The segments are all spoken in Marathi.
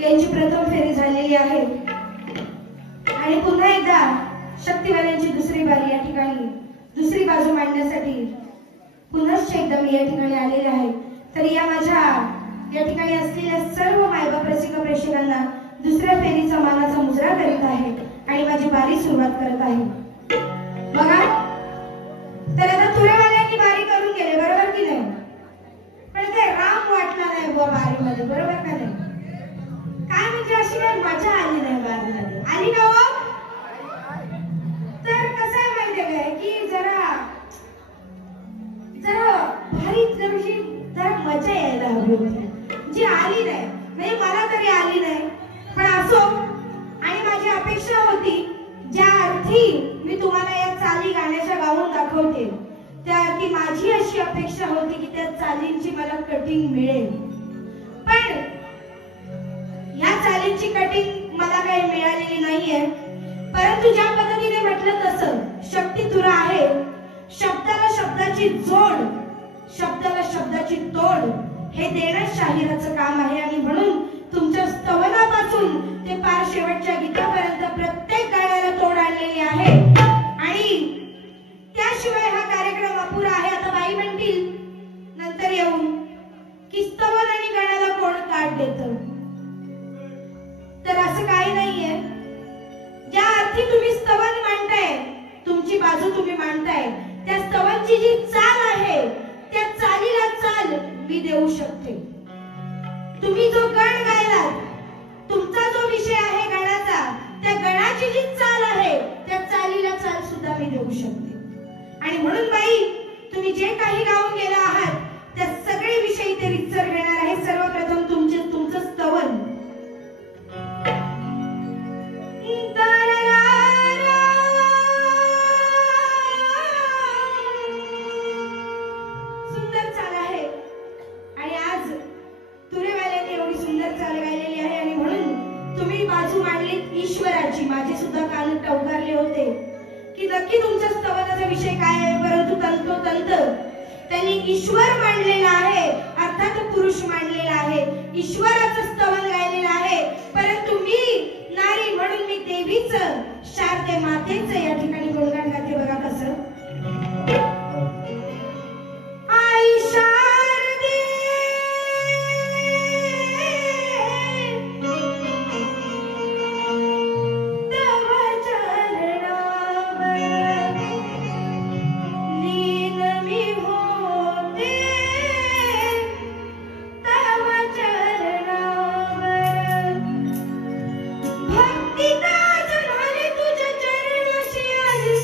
यांची प्रथम फेरी झालेली आहे आणि पुन्हा एकदा शक्तिवाल्यांची दुसरी बारी या ठिकाणी दुसरी बाजू मांडण्यासाठी पुन्हा एकदा मी या ठिकाणी आलेले आहे। तर या माझ्या या ठिकाणी असलेल्या सर्व मायबाप रसिक प्रेक्षकांना दुसऱ्या फेरीचा मानाचा मुजरा करीत आहे आणि माझी बारी सुरुवात करत आहे। बघा, तर आता तुरेवाल्यांनी बारी करून गेले, बरोबर की नाही? पण ते राम वाटला नाही बुवा बारीमध्ये, बरोबर का नाही? काय म्हणजे अशी काही मजा आली नाही बारीमध्ये, आली का हो? तर कसं आहे माहितीये काय की जरा भारी जरा मजा यायला हवी होती, जी आली नाही, म्हणजे मला तरी आली नाही। पण असो, आणि माझी अपेक्षा होती ज्या अर्थी मी तुम्हाला या चाली गाण्याच्या गाऊन दाखवते त्या अर्थी माझी अशी अपेक्षा होती की त्या चालींची मला कटिंग मिळेल, पण या चालींची कटिंग मला काही मिळालेली नाहीये। परंतु ज्या पद्धतीने म्हटलं तसं शक्ती तुरा आहे, शब्दाला शब्दाची जोड, शब्दाला शब्दाची तोड हे देणं शाहिराचं काम आहे। आणि म्हणून तुमच्या स्तवनापासून ते पार शेवटच्या गीतापर्यंत प्रत्येक गाण्याला तोड आणलेली आहे आणि त्याशिवाय हा कार्यक्रम अपुरा आहे। आता बाई म्हणतील नंतर येऊन की स्तवन आणि गाण्याला कोण काढ देतं, तर असं काही नाहीये। ज्या अर्थी तुम्ही स्तवन मांडताय, तुमची बाजू तुम्ही मांडताय, त्या स्तवनची जी चाल आहे त्या चालीला चाल मी देऊ शकते। तुम्ही जो गण गायलात, तुमचा जो विषय आहे गणाचा, त्या गणाची जी चाल आहे त्या चालीला चाल सुद्धा मी देऊ शकते। आणि म्हणून बाई, तुम्ही जे काही गाऊन गेला आहात त्या सगळे विषय इथे रितसर घेणार आहे। सर्वप्रथम तुमचं स्तवन। सुंदर चाल आहे आणि आज तुरेवाल्यांनी एवढी सुंदर चाल गायलेली आहे आणि म्हणून तुम्ही बाजू मांडलीत ईश्वराची। माझे सुद्धा कान टवकारले होते की नक्की तुमच्या स्तवनाचा विषय काय आहे, परंतु तंतोतंत त्यांनी ईश्वर मांडलेला आहे, अर्थात पुरुष मांडलेला आहे, ईश्वराचं स्तवन गायलेलं आहे। परंतु मी नारी म्हणून मी देवीचं, शारदे मातेचं या ठिकाणी गुणगान गाते। बघा कसं, आई शारदे तव चरणावर लीन मी होते, तव चरणावर भक्ती ताज झाली तुझ्या चरणाशी आली,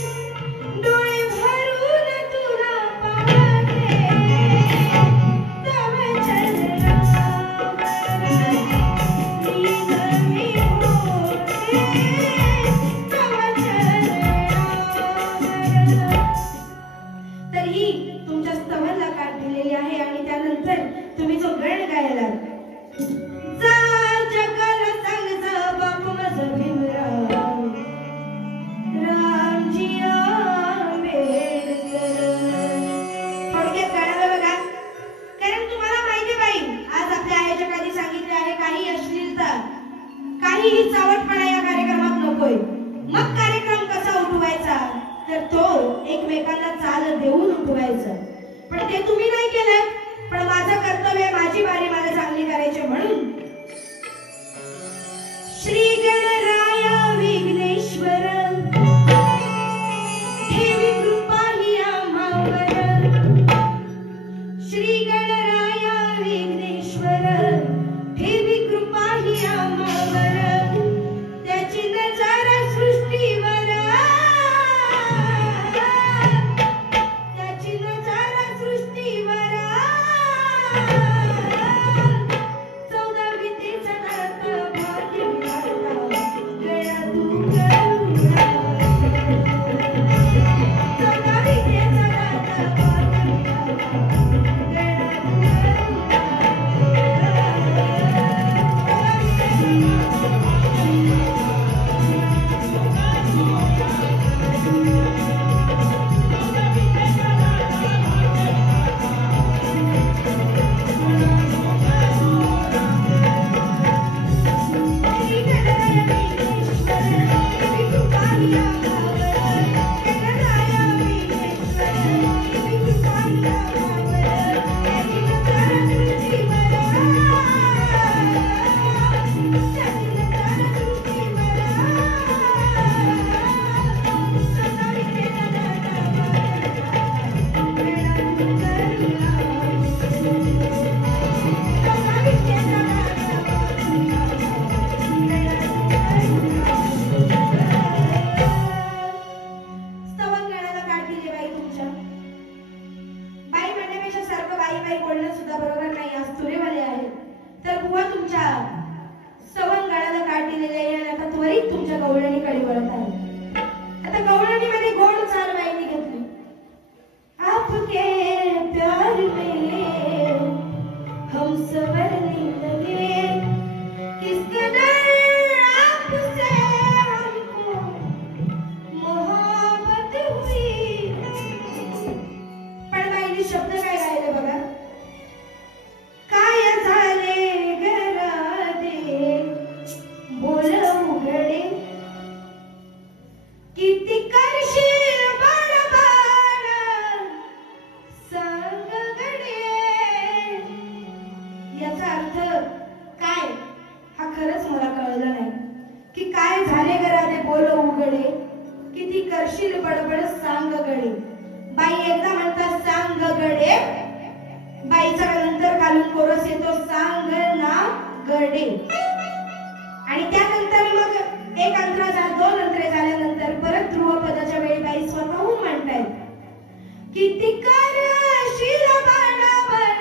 डोळे भरून तुला पाहते, तव चरणावर लीन मी होते, तव चरणावर। तर ही तुमच्या स्तवनला काढ दिलेली आहे आणि त्यानंतर तुम्ही जो गण गायला, जा जगाला सांग जा बापू माझं भीमराव, रामजी आंबेडकर। थोडक्यात गाण्याला बघा, कारण तुम्हाला माहिती बाई, आज आपल्या आयोजकांनी सांगितले आहे काही अश्लीलता, काहीही चावटपणा या कार्यक्रमात नकोय। मग कार्यक्रम कसा उठवायचा, तर तो एकमेकांना चाल देऊन उठवायचा, पण ते तुम्ही नाही केलं। पण माझं कर्तव्य, माझी बारी मला चांगली करायची म्हणून श्री गणराया विघ्नेश्वर करशील बडबड सांग गडे. याचा अर्थ काय हा खरंच मला कळलं नाही की काय झाले ग राधे बोल उघडे. किती करशील बडबड सांग गडे. बाई एकदा म्हणतात सांग गडे, बाईचा नंतर खालून कोरस येतो सांग ना गडे. आणि त्यानंतर मग एक अंतरा दोन अंतरे झाल्यानंतर परत ध्रुवपदाच्या वेळी बाई स्वतःहून म्हणतायत किती करशील बडबड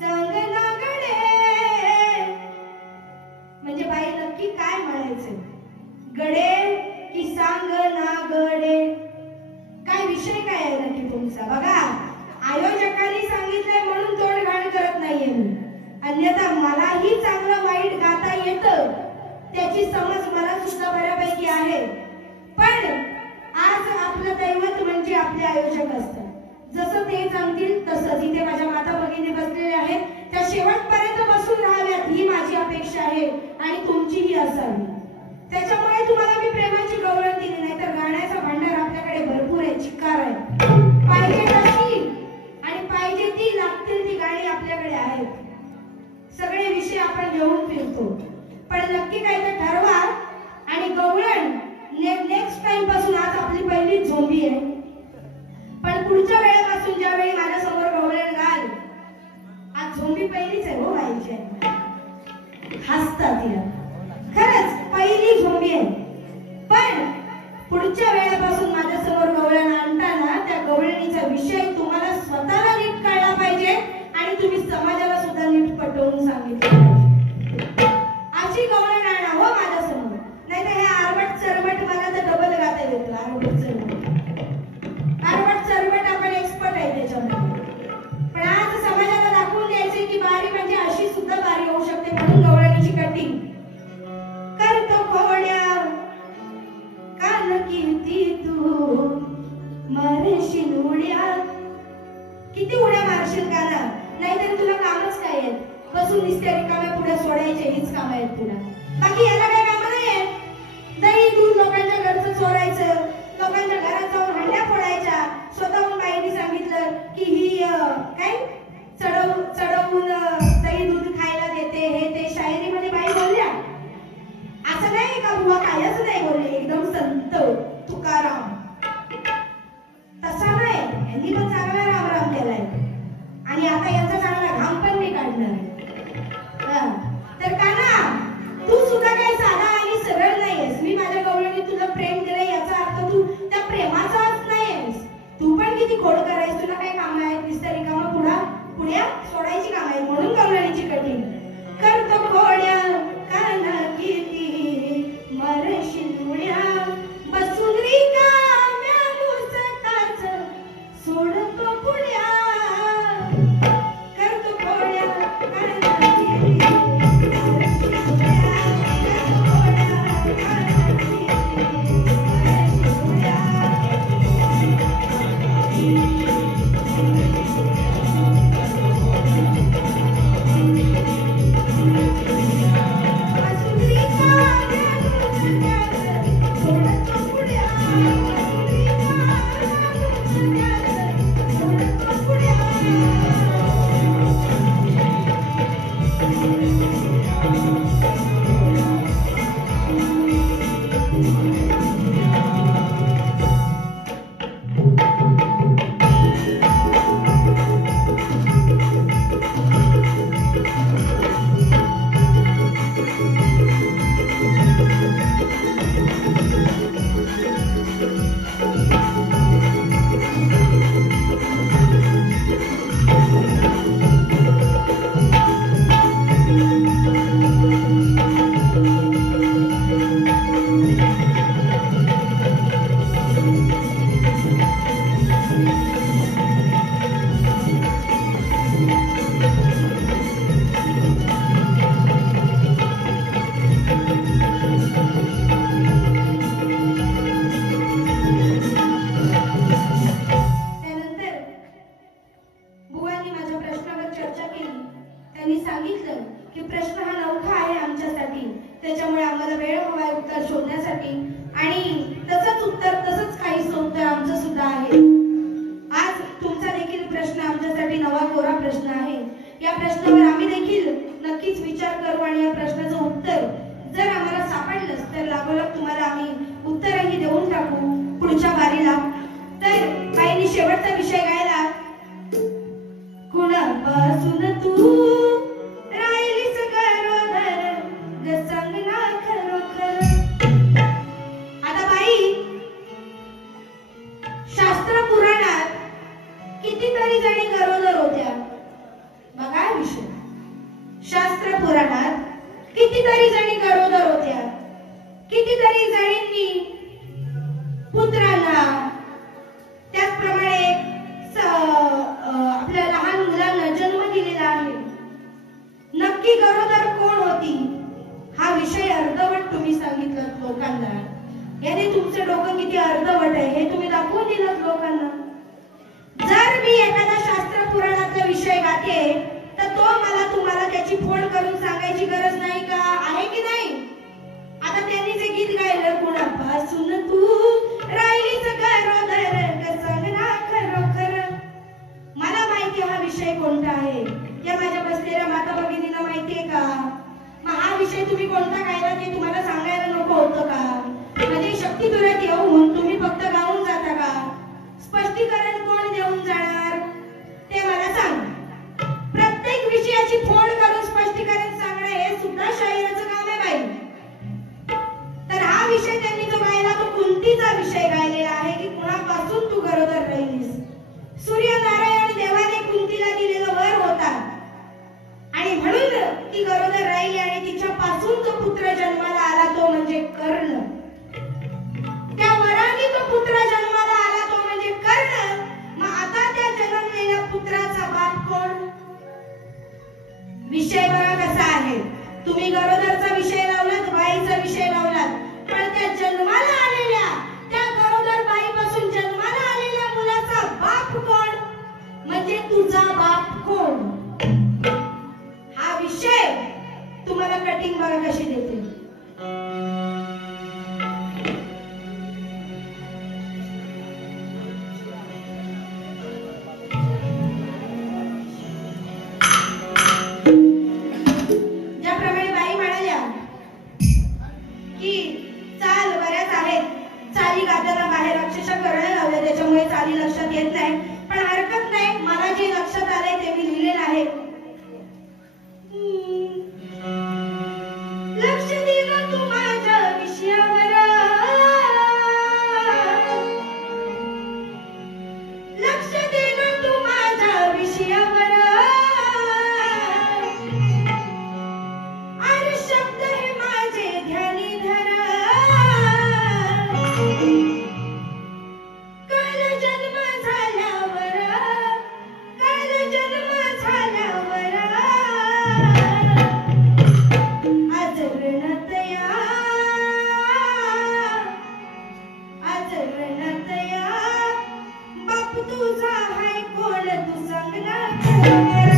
सांग ना गडे. म्हणजे बाई नक्की काय म्हणायचं, गडे की सांग ना गडे. काय विषय काय आहे नक्की तुमचा. बघा आयोजकांनी सांगितलंय म्हणून तोंड घाण करत नाहीये मी, अन्यथा मलाही चांगलं वाईट गाता येतं, त्याची समज मला सुद्धा बऱ्यापैकी आहे. पण आज आपलं दैवत म्हणजे आपले आयोजक असतात. जसं ते सांगतील तसं. जिथे माझ्या माता भगिनी बसलेले आहेत त्या शेवटपर्यंत बसून राहाव्यात ही माझी अपेक्षा आहे आणि तुमचीही असावी. त्याच्यामुळे तुम्हाला मी प्रेमाची गवळण दिली नाही तर गाण्याचा भांडार आपल्याकडे भरपूर आहे, चिक्कार आहे. पाहिजे तशी आणि पाहिजे ती लागतील ती गाणी आपल्याकडे आहेत. सगळे विषय आपण घेऊन फिरतो, पण नक्की काय ते ठरवा. आणि गवळण नेक्स्ट टाइम पासून आज आपली पहिली झोंबी आहे, पण पुढच्या वेळेपासून ज्यावेळी माझ्या समोर गवळण घाल, आज झोंबी पहिलीच आहे हो व्हायची. हसतात तिला, खरंच पहिली झोंबी आहे. पण पुढच्या वेळेपासून माझ्या समोर गवळण आणताना त्या गवळणीचा विषय तुम्हाला स्वतःला नीट कळला पाहिजे आणि तुम्ही समाजाला सुद्धा नीट पटवून सांगितलं पाहिजे. अशी गवळण आणा हो माझ्या समोर, नाही तर हे आरबट चरबट मला तर डबल गाता येतो. आरबट चरबट आपण एक्सपर्ट आहे त्याच्यामध्ये. पण आज समाजाला दाखवून द्यायचे की बारी म्हणजे अशी सुद्धा बारी होऊ शकते, म्हणून गवळणीची कटिंग करतो कोड्या कान किती तू मारशील उड्या. किती उड्या मारशील काना, नाहीतर तुला कामच काय आहेत. बसून दिसते रिकाम्या पुढे सोडायचे हीच काम आहेत तुला, बाकी याला काय काम नाही. दही दूध लोकांच्या घरचं चोरायचं, लोकांच्या घरात जाऊन हंड्या फोडायच्या. स्वतःहून बाईंनी सांगितलं की ही काय चढवून दही दूध खायला देते, हे ते शायरीमध्ये बाई बोलल्या. असं नाही का बुवा, कायच नाही बोलले, एकदम संत तुकाराम तसा नाही. यांनी पण चांगला राम राम केलाय आणि आता याचा चांगला घाम पण मी काढणार. तर काना तू सुद्धा काही साधा प्रश्नावर आम्ही देखील नक्कीच विचार करू आणि या प्रश्नाचं उत्तर जर आम्हाला सापडलंच तर लागोलाग तुम्हाला आम्ही उत्तरही देऊन टाकू पुढच्या बारीला. तर बाईंनी शेवटचा विषय गायला, कुणापासून तू राहिलीस गरोदर ग सांग ना खरोखर. आता बाई, शास्त्र पुराणात कितीतरी जणी गरोदर होत्या. बघा विषय, शास्त्र पुराणात कितीतरी जणी गरोदर होत्या. कितीतरी जणींनी पुत्रांना, त्याचप्रमाणे आपल्या लहान मुलांना जन्म दिलेला आहे. नक्की गरोदर कोण होती हा विषय अर्धवट तुम्ही सांगितलं लोकांना. याने तुमचं डोकं किती अर्धवट आहे हे तुम्ही दाखवून दिलं लोकांना. जर मी एखादा शास्त्र पुराणातला विषय गाते तर तो मला तुम्हाला त्याची फोड करून सांगायची गरज नाही का? आहे की नाही? आता त्यांनी जे गीत गायलं, कुणापासून तू राहिलीस गरोदर ग सांग ना खरोखर. मला माहिती हा विषय कोणता आहे. या माझ्या बसलेल्या माता भगिनींना माहितीये का? मग हा विषय तुम्ही कोणता गायला ते तुम्हाला सांगायला नको होतं का? म्हणजे शक्ती तुरत येऊन तुम्ही फक्त गाऊन जाता का? स्पष्टीकरण कोण देऊन जाणार ते मला सांग. प्रत्येक विषयाची फोड करून स्पष्टीकरण सांगणं हे सुद्धा शाहिराचं काम आहे बाई. तर हा विषय त्यांनी जो गायला तो कुंतीचा विषय गायलेला आहे की कुणापासून तू गरोदर राहिलीस. सूर्यनारायण देवाने कुंतीला दिलेला वर होता आणि म्हणून ती गरोदर राहिली आणि तिच्यापासून जो पुत्र जन्माला आला तो म्हणजे कर्ण. त्या वराने तो पुत्र जन्माला आला तो म्हणजे कर्ण. मग आता त्या जन्मलेल्या पुत्राचा बाप कोण? विषय बघा कसा आहे. तुम्ही गरोदरचा विषय लावलात, बाईचा विषय लावलात, पण त्या जन्माला आलेल्या त्या गरोदर बाईपासून जन्माला आलेल्या मुलाचा बाप कोण? म्हणजे तुझा बाप कोण? हा विषय तुम्हाला कटिंग बघा कशी देते. ज्याप्रमाणे बाई म्हणाल्या की चाल बऱ्याच आहेत, चाली गाताना बाहेर अक्षरशः करणं लावलं त्याच्यामुळे चाली लक्षात येत नाही, पण हरकत नाही. मला जे लक्षात आलंय ते मी लिहिलेलं आहे. लक्ष दिलं तू माझ्या विषयावर, लक्ष दिलं तू माझ्या विषयावर, अरे शब्द हे माझे ध्यानी धर. काल जन्म झाल्यावर, काल जन्म झाल्यावर आज रणतया, आज रणतया बाप तुझा हाय कोण तू सांग ना खरोखर.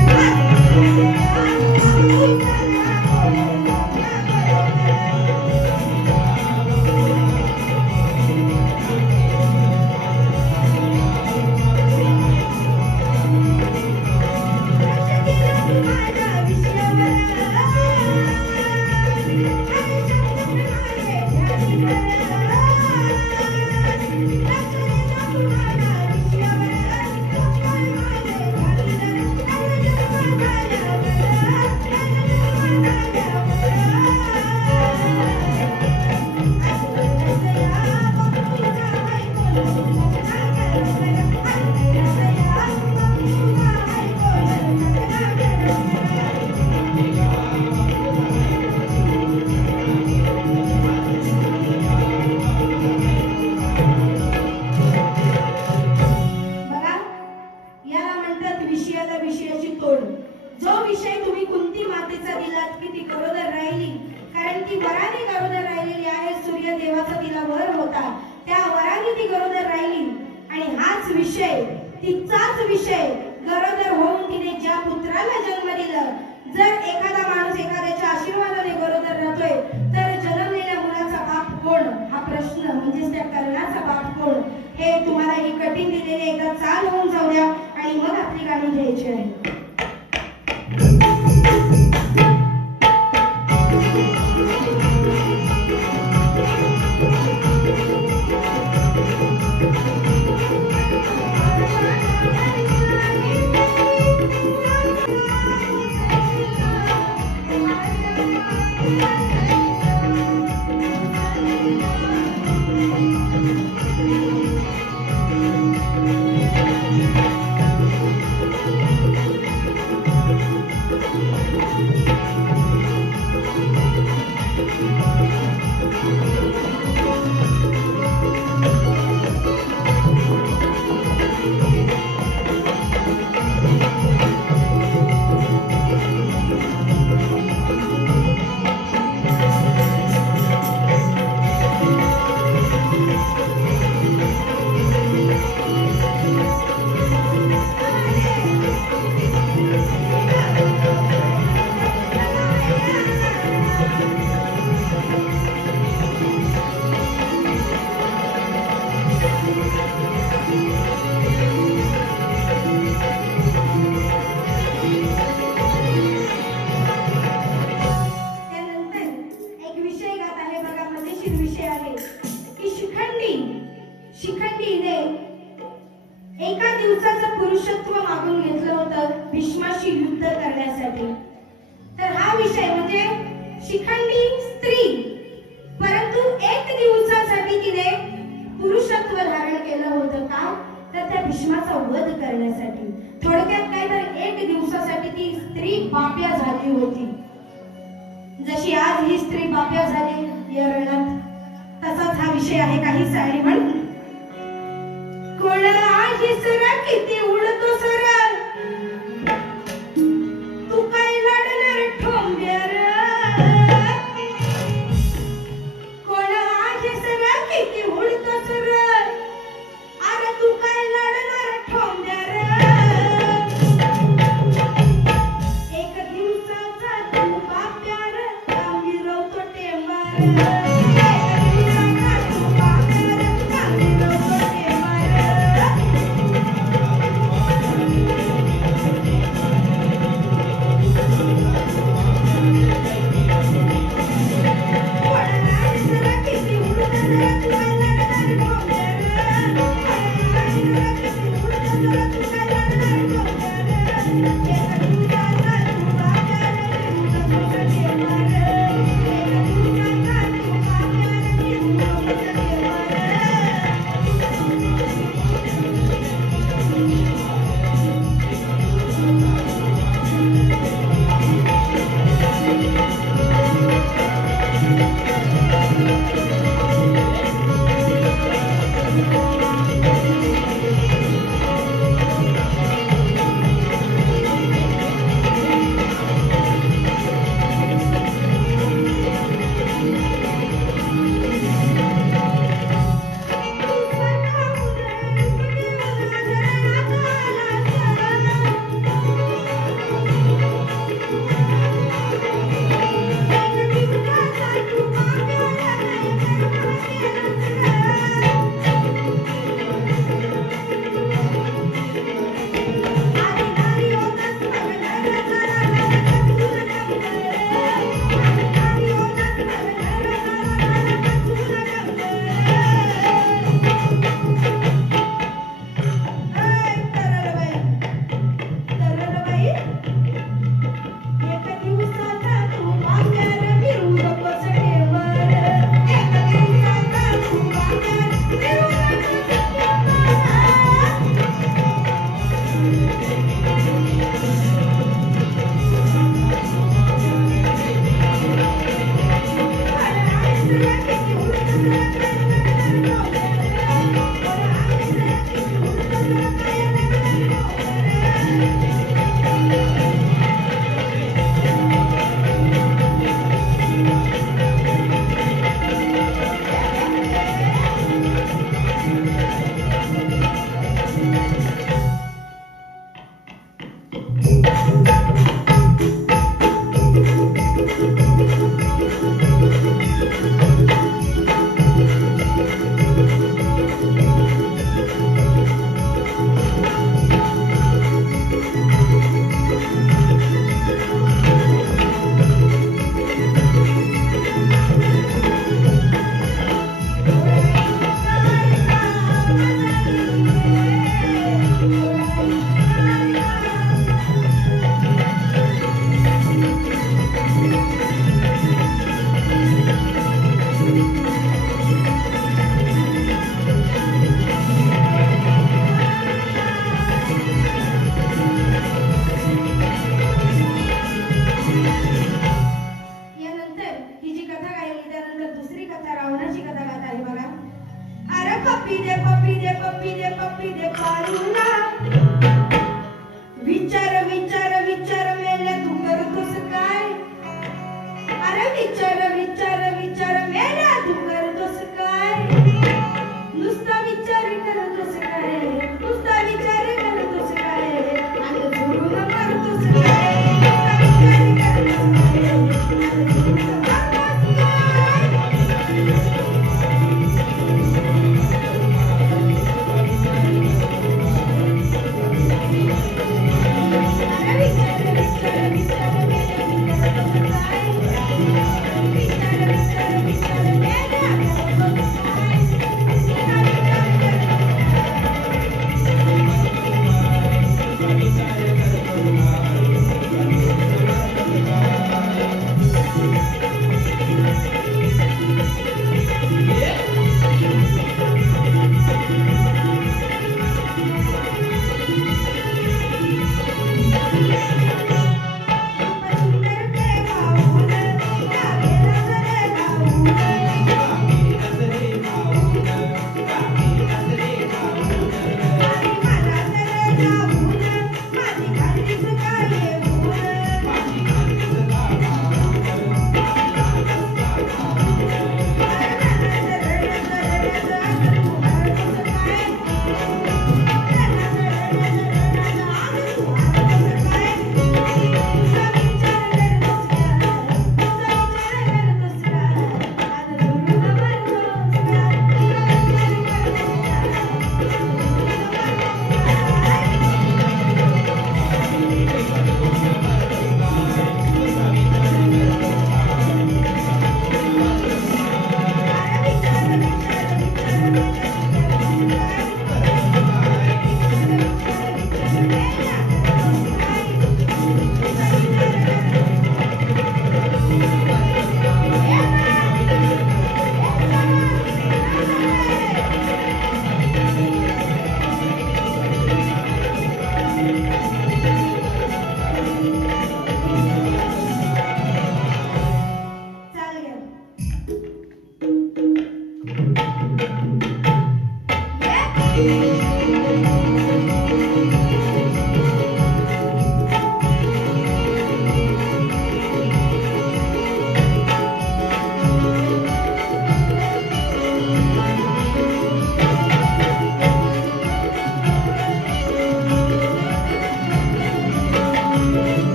विषय, तिचाच विषय गरोदर होऊन तिने ज्या पुत्राला जन्म दिला. जर एखादा माणूस एखाद्याच्या आशीर्वादाने गरोदर राहतोय तर जन्मलेल्या मुलाचा बाप कोण हा प्रश्न, म्हणजेच त्या कर्णाचा बाप कोण, हे तुम्हाला ही कठीण दिलेले एकदा चाल होऊन जाऊ द्या आणि मग आपली गाणी घ्यायची आहे. एका दिवसाचं पुरुषत्व मागून घेतलं होतं भीष्माशी युद्ध करण्यासाठी. तर हा विषय म्हणजे शिखंडी स्त्री, परंतु एक दिवसासाठी तिने पुरुषत्व धारण केलं होतं. का तर त्या भीष्माचा वध करण्यासाठी. थोडक्यात काय तर एक दिवसासाठी ती स्त्री बाप्या झाली होती. जशी आज ही स्त्री बाप्या झाली या रणात, तसाच हा विषय आहे. काही साडी म्हण कोण आहे सरा किती उडतो सरा, तू काय लढणार ठोंब्यार. कोण आहे सरा किती उडतो सरा, अरे तू काय लढणार ठोंब्यार. एक दिवसाचा तू बाप्यार मिरवतो टेंबार.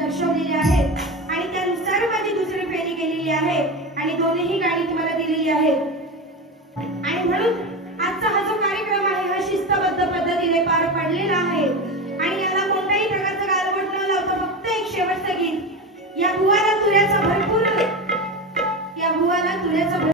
दर्शवलेले आहेत आणि त्यानुसार माझी दुसरी फेरी केलेली आहे आणि दोन्ही गाणी तुम्हाला दिलेली आहेत आणि म्हणून